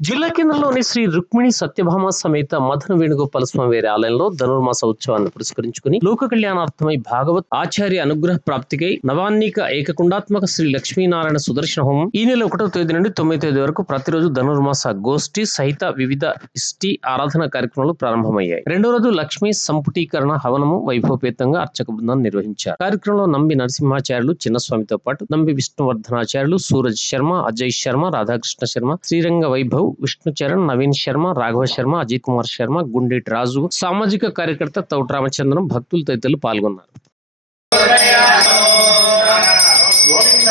జిల్లా కేంద్రంలోని శ్రీ రుక్మిణి సత్యభామ సమేత మదన వేణుగోపాల స్వామి వారి ఆలయంలో ధనుర్మాస ఉత్సవాన్ని పురస్కరించుకుని లోక కళ్యాణార్థమై భాగవత్ ఆచార్య అనుగ్రహ ప్రాప్తికై నవాన్నిక ఏకకుండాత్మక శ్రీ లక్ష్మీనారాయణ సుదర్శన హోమం ఈ నెల ఒకటో తేదీ నుండి తొమ్మిదో తేదీ వరకు ప్రతిరోజు ధనుర్మాస గోష్ఠి సహిత వివిధ ఇష్టి ఆరాధన కార్యక్రమాలు ప్రారంభమయ్యాయి. రెండో రోజు లక్ష్మీ సంపుటీకరణ హవనము వైభవపేతంగా అర్చక బృందాన్ని నిర్వహించారు. కార్యక్రమంలో నంబి నరసింహాచార్యులు చిన్నస్వామితో పాటు నంబి విష్ణువర్ధనాచార్యులు సూరజ్ శర్మ అజయ్ శర్మ రాధాకృష్ణ శర్మ శ్రీరంగ వైభవ్ విష్ణు చరణ్ నవీన్ శర్మ రాఘవ శర్మ అజిత్ కుమార్ శర్మ గుండేటి రాజు సామాజిక కార్యకర్త తౌట రామచంద్రం భక్తులు తదితరులు పాల్గొన్నారు గోవింద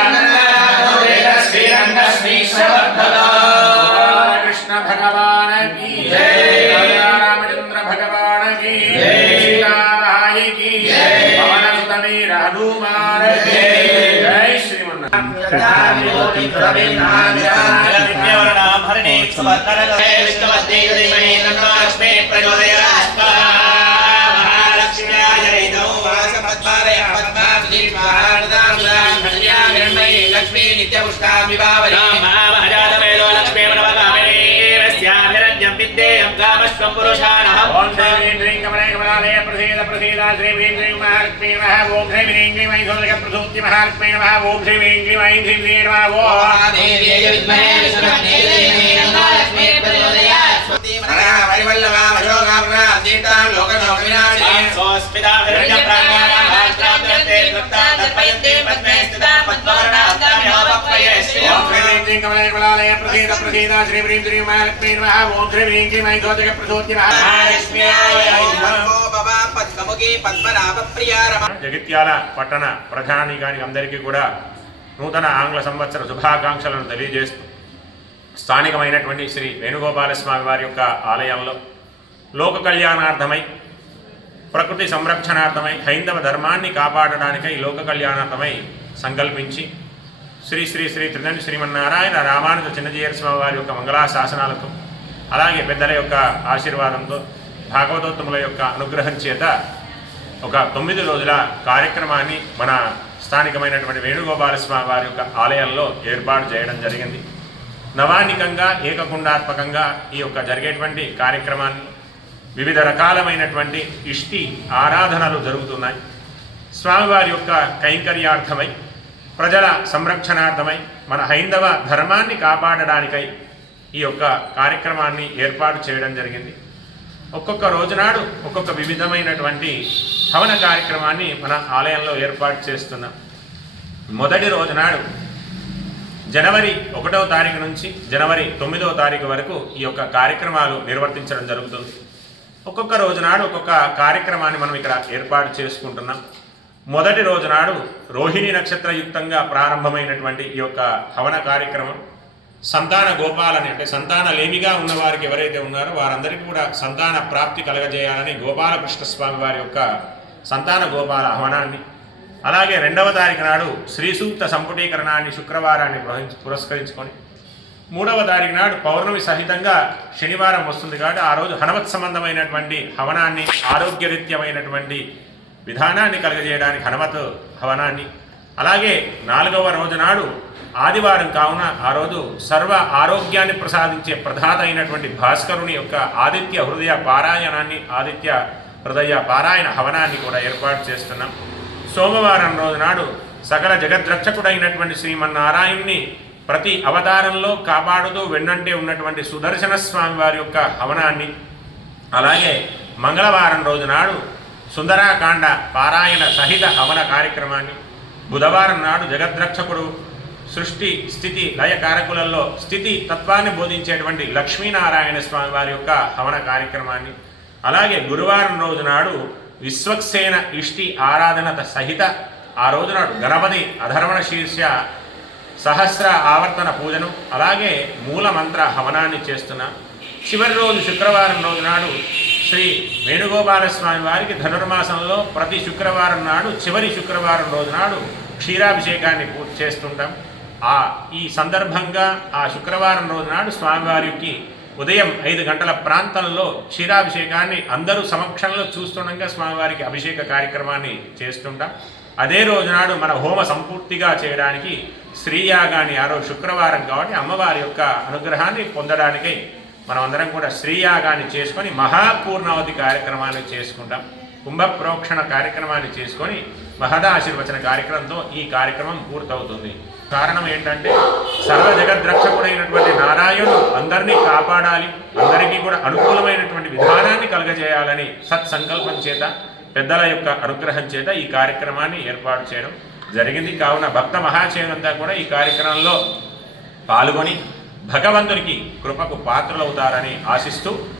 హనుమాన్ की జై. జై శ్రీమన్నారాయణ విద్యావరణాభరణే సువర్ణరథే విష్ణుమద్దే ధీమహి తన్నో లక్ష్మీ ప్రచోదయాత్. మహాలక్ష్మ్యాయ రైతౌ ఓం కమలే కమలాలయ ప్రసీద ప్రసీద మహాలక్ష్మీ ఓం మహాలక్ష్మీ ఓం జగిత్యాల పట్టణ ప్రధానికానికి అందరికీ కూడా నూతన ఆంగ్ల సంవత్సర శుభాకాంక్షలను తెలియజేస్తూ స్థానికమైనటువంటి శ్రీ వేణుగోపాల స్వామి వారి యొక్క ఆలయంలో లోక కళ్యాణార్థమై ప్రకృతి సంరక్షణార్థమై హైందవ ధర్మాన్ని కాపాడడానికై లోక కళ్యాణార్థమై సంకల్పించి శ్రీ శ్రీ శ్రీ త్రిదండి శ్రీమన్నారాయణ రామానుజ చిన్నజీయర్ స్వామి వారి యొక్క మంగళాశాసనాలతో అలాగే పెద్దల యొక్క ఆశీర్వాదంతో భాగవతోత్తముల యొక్క అనుగ్రహం చేత ఒక తొమ్మిది రోజుల కార్యక్రమాన్ని మన స్థానికమైనటువంటి వేణుగోపాల స్వామి వారి యొక్క ఆలయంలో ఏర్పాటు చేయడం జరిగింది. నవానికంగా ఏకకుండాత్మకంగా ఈ యొక్క జరిగేటువంటి కార్యక్రమాన్ని వివిధ రకాలమైనటువంటి ఇష్టి ఆరాధనలు జరుగుతున్నాయి. స్వామివారి యొక్క కైంకర్యార్థమై ప్రజల సంరక్షణార్థమై మన హైందవ ధర్మాన్ని కాపాడడానికై ఈ యొక్క కార్యక్రమాన్ని ఏర్పాటు చేయడం జరిగింది. ఒక్కొక్క రోజునాడు ఒక్కొక్క వివిధమైనటువంటి హవన కార్యక్రమాన్ని మన ఆలయంలో ఏర్పాటు చేస్తున్నాం. మొదటి రోజునాడు జనవరి ఒకటవ తారీఖు నుంచి జనవరి తొమ్మిదవ తారీఖు వరకు ఈ యొక్క కార్యక్రమాలు నిర్వర్తించడం జరుగుతుంది. ఒక్కొక్క రోజునాడు ఒక్కొక్క కార్యక్రమాన్ని మనం ఇక్కడ ఏర్పాటు చేసుకుంటున్నాం. మొదటి రోజునాడు రోహిణి నక్షత్రయుక్తంగా ప్రారంభమైనటువంటి ఈ యొక్క హవన కార్యక్రమం. సంతాన గోపాలని అంటే సంతాన లేమిగా ఉన్న వారికి ఎవరైతే ఉన్నారో వారందరికీ కూడా సంతాన ప్రాప్తి కలగజేయాలని గోపాలకృష్ణ స్వామి వారి యొక్క సంతాన గోపాల హవనాన్ని. అలాగే రెండవ తారీఖు నాడు శ్రీ సూక్త సంపుటీకరణాన్ని శుక్రవారాన్ని పురస్కరించుకొని మూడవ తారీఖు నాడు పౌర్ణమి సహితంగా శనివారం వస్తుంది కాబట్టి ఆ రోజు హనుమత్ సంబంధమైనటువంటి హవనాన్ని ఆరోగ్యరీత్యమైనటువంటి విధానాన్ని కలుగజేయడానికి హనుమత్ హవనాన్ని అలాగే నాలుగవ రోజు నాడు ఆదివారం కావున ఆ రోజు సర్వ ఆరోగ్యాన్ని ప్రసాదించే ప్రధాత అయినటువంటి భాస్కరుని యొక్క ఆదిత్య హృదయ పారాయణాన్ని ఆదిత్య హృదయ పారాయణ హవనాన్ని కూడా ఏర్పాటు చేస్తున్నాం. సోమవారం రోజు నాడు సకల జగద్రక్షకుడైనటువంటి శ్రీమన్నారాయణ్ణి ప్రతి అవతారంలో కాపాడుతూ వెన్నంటే ఉన్నటువంటి సుదర్శన స్వామి వారి యొక్క హవనాన్ని అలాగే మంగళవారం రోజు నాడు సుందరాకాండ పారాయణ సహిత హవన కార్యక్రమాన్ని బుధవారం నాడు జగద్రక్షకుడు సృష్టి స్థితి లయ కారకులలో స్థితి తత్వాన్ని బోధించేటువంటి లక్ష్మీనారాయణ స్వామి వారి యొక్క హవన కార్యక్రమాన్ని అలాగే గురువారం రోజు నాడు విశ్వక్సేన ఇష్టి ఆరాధనత సహిత ఆ రోజు నాడు గణపతి అధర్వణ శీర్ష సహస్ర ఆవర్తన పూజను అలాగే మూలమంత్ర హవనాన్ని చేస్తున్నా. చివరి రోజు శుక్రవారం రోజు నాడు శ్రీ వేణుగోపాల స్వామి వారికి ధనుర్మాసంలో ప్రతి శుక్రవారం నాడు చివరి శుక్రవారం రోజు నాడు క్షీరాభిషేకాన్ని పూర్తి చేస్తుంటాం. ఆ ఈ సందర్భంగా ఆ శుక్రవారం రోజు నాడు స్వామివారికి ఉదయం ఐదు గంటల ప్రాంతంలో క్షీరాభిషేకాన్ని అందరూ సమక్షంలో చూస్తుండగా స్వామివారికి అభిషేక కార్యక్రమాన్ని చేస్తుంటాం. అదే రోజు నాడు మన హోమ సంపూర్తిగా చేయడానికి శ్రీయాగాన్ని ఆ రోజు శుక్రవారం కాబట్టి అమ్మవారి యొక్క అనుగ్రహాన్ని పొందడానికై మనం అందరం కూడా శ్రీయాగాన్ని చేసుకొని మహాపూర్ణావతి కార్యక్రమాన్ని చేసుకుంటాం. కుంభ ప్రోక్షణ కార్యక్రమాన్ని చేసుకొని మహదాశీర్వచన కార్యక్రమంతో ఈ కార్యక్రమం పూర్తవుతుంది. కారణం ఏంటంటే సర్వ జగద్రక్షకుడైనటువంటి నారాయణుడు అందరినీ కాపాడాలి అందరికీ కూడా అనుకూలమైనటువంటి విధానాన్ని కలగజేయాలని సత్సంకల్పం చేత పెద్దల యొక్క అనుగ్రహం చేత ఈ కార్యక్రమాన్ని ఏర్పాటు చేయడం జరిగింది. కావున భక్త మహాశయులంతా కూడా ఈ కార్యక్రమంలో పాల్గొని భగవంతునికి కృపకు పాత్రలవుతారని ఆశిస్తూ